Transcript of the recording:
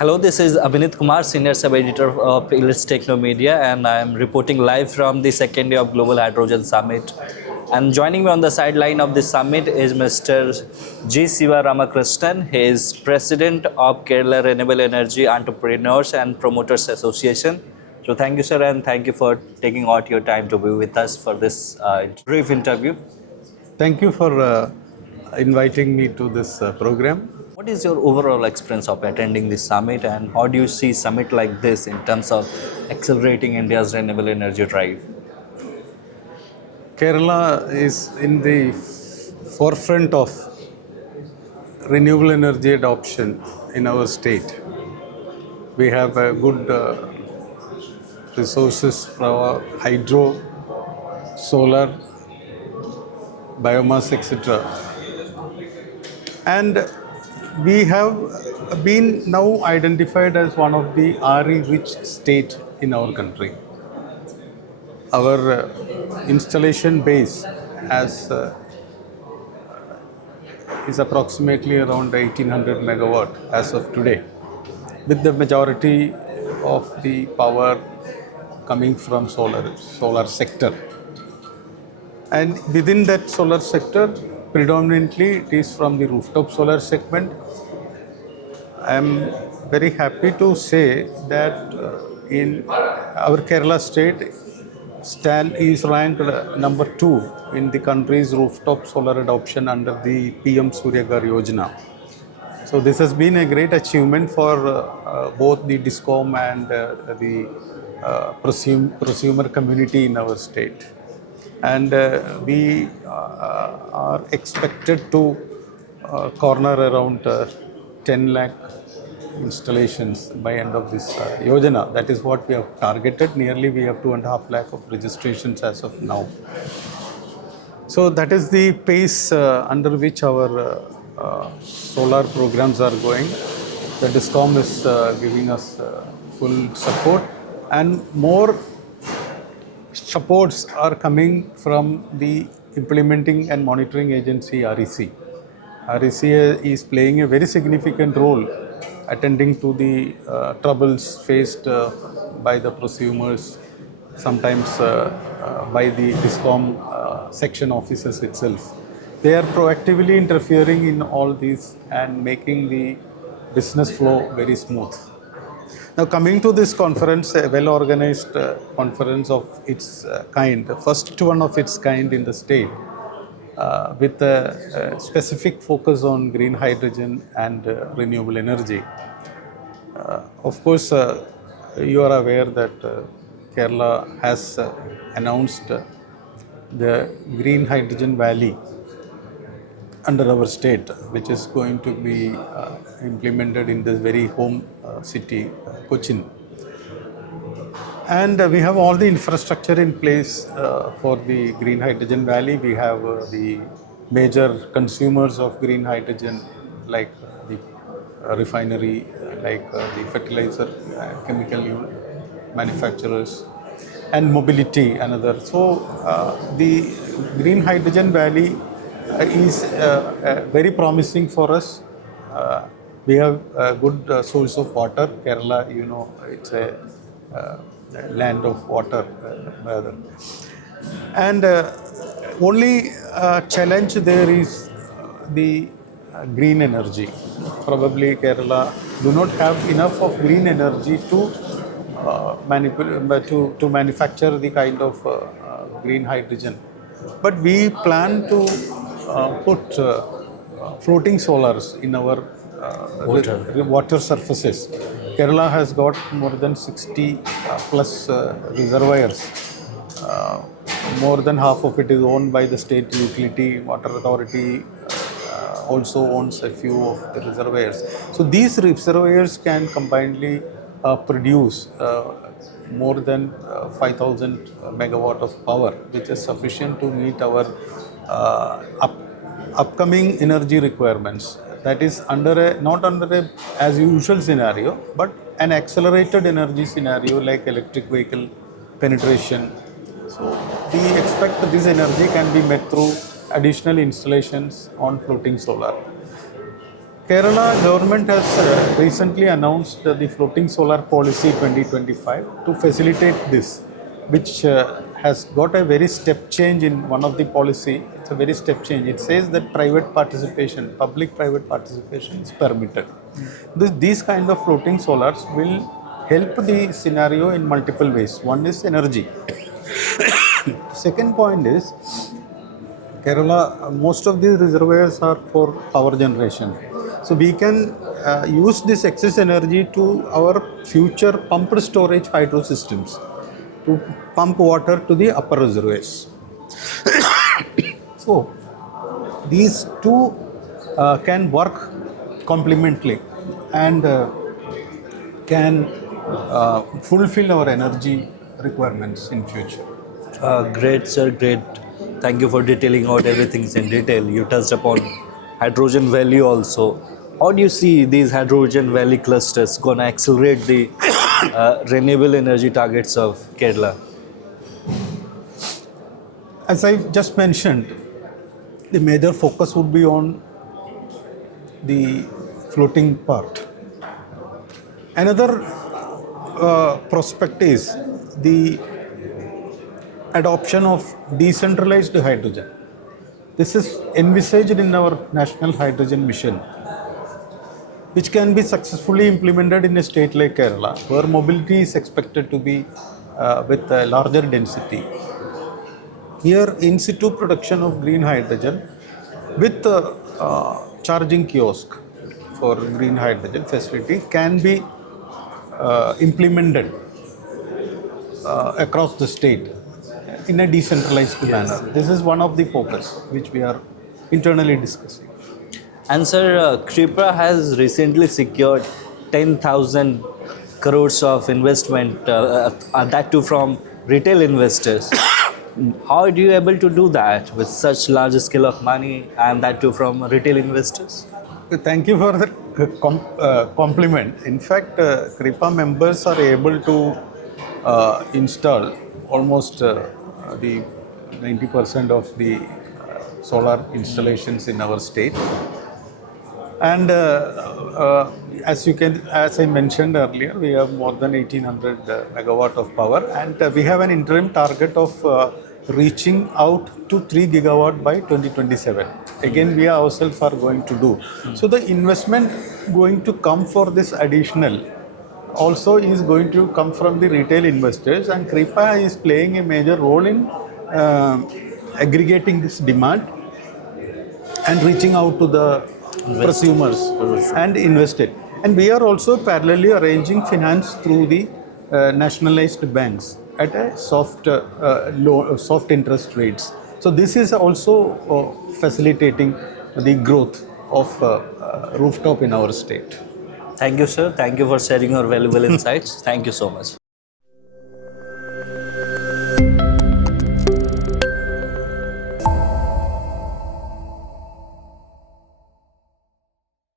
Hello, this is Abhineet Kumar, Senior Sub-Editor of Elets Technomedia, and I am reporting live from the second day of Global Hydrogen Summit. And joining me on the sideline of this summit is Mr. G. Sivaramakrishnan. He is President of Kerala Renewable Energy Entrepreneurs and Promoters Association. So thank you, sir, and thank you for taking out your time to be with us for this brief interview. Thank you for inviting me to this program. What is your overall experience of attending this summit, and how do you see summit like this in terms of accelerating India's renewable energy drive? Kerala is in the forefront of renewable energy adoption in our state. We have good resources for hydro, solar, biomass, etc. And we have been now identified as one of the RE-rich state in our country. Our installation base is approximately around 1800 megawatt as of today, with the majority of the power coming from solar sector. And within that solar sector, predominantly it is from the rooftop solar segment. I am very happy to say that in our Kerala state is ranked number 2 in the country's rooftop solar adoption under the PM Surya Ghar Yojana. So this has been a great achievement for both the DISCOM and the prosumer community in our state. And we are expected to corner around 10 lakh installations by end of this Yojana. That is what we have targeted. Nearly we have 2.5 lakh of registrations as of now. So that is the pace under which our solar programs are going. The DISCOM is giving us full support, and more supports are coming from the implementing and monitoring agency REC. REC is playing a very significant role attending to the troubles faced by the prosumers, sometimes by the DISCOM section officers itself. They are proactively interfering in all these and making the business flow very smooth. Now, coming to this conference, a well-organized conference of its kind, the first one of its kind in the state, with a specific focus on green hydrogen and renewable energy. Of course, you are aware that Kerala has announced the Green Hydrogen Valley under our state, which is going to be implemented in this very home city, Kochi. And we have all the infrastructure in place for the Green Hydrogen Valley. We have the major consumers of green hydrogen, like the refinery, like the fertilizer, chemical manufacturers, and mobility, another. So the Green Hydrogen Valley is very promising for us. We have a good source of water. Kerala, you know, it's a land of water, rather. And only challenge there is the green energy. Probably Kerala do not have enough of green energy to manufacture the kind of green hydrogen. But we plan to put floating solars in our water surfaces. Kerala has got more than 60 plus reservoirs. More than half of it is owned by the state utility. Water authority also owns a few of the reservoirs. So these reservoirs can combinedly produce more than 5,000 megawatt of power, which is sufficient to meet our upcoming energy requirements. That is not under a as usual scenario, but an accelerated energy scenario like electric vehicle penetration. So we expect that this energy can be met through additional installations on floating solar. Kerala government has recently announced the floating solar policy 2025 to facilitate this, which has got a very step change in one of the policy. It's a very step change. It says that private participation, public-private participation is permitted. These kind of floating solars will help the scenario in multiple ways. One is energy. Second point is Kerala, most of these reservoirs are for power generation. So we can use this excess energy to our future pumped storage hydro systems to pump water to the upper reservoirs. So these two can work complementarily and can fulfill our energy requirements in future. Great, sir, great. Thank you for detailing out everything in detail. You touched upon hydrogen valley also. How do you see these hydrogen valley clusters going to accelerate the renewable energy targets of Kerala? As I just mentioned, the major focus would be on the floating part. Another prospect is the adoption of decentralized hydrogen. This is envisaged in our National Hydrogen Mission, which can be successfully implemented in a state like Kerala, where mobility is expected to be with a larger density. Here, in situ production of green hydrogen with charging kiosk for green hydrogen facility can be implemented across the state in a decentralized manner. This is one of the focus which we are internally discussing. And sir, KREEPA has recently secured 10,000 crores of investment, that too from retail investors. How are you able to do that with such large scale of money and that too from retail investors? Thank you for the compliment. In fact, KREEPA members are able to install almost the 90% of the solar installations in our state. And as I mentioned earlier, we have more than 1800 megawatt of power, and we have an interim target of reaching out to 3 gigawatt by 2027. Again, we ourselves are going to do. So the investment going to come for this additional also is going to come from the retail investors, and KREEPA is playing a major role in aggregating this demand and reaching out to the prosumers and invest it. And we are also parallelly arranging finance through the nationalized banks at a soft interest rates. So this is also facilitating the growth of rooftop in our state. Thank you, sir. Thank you for sharing your valuable insights. Thank you so much.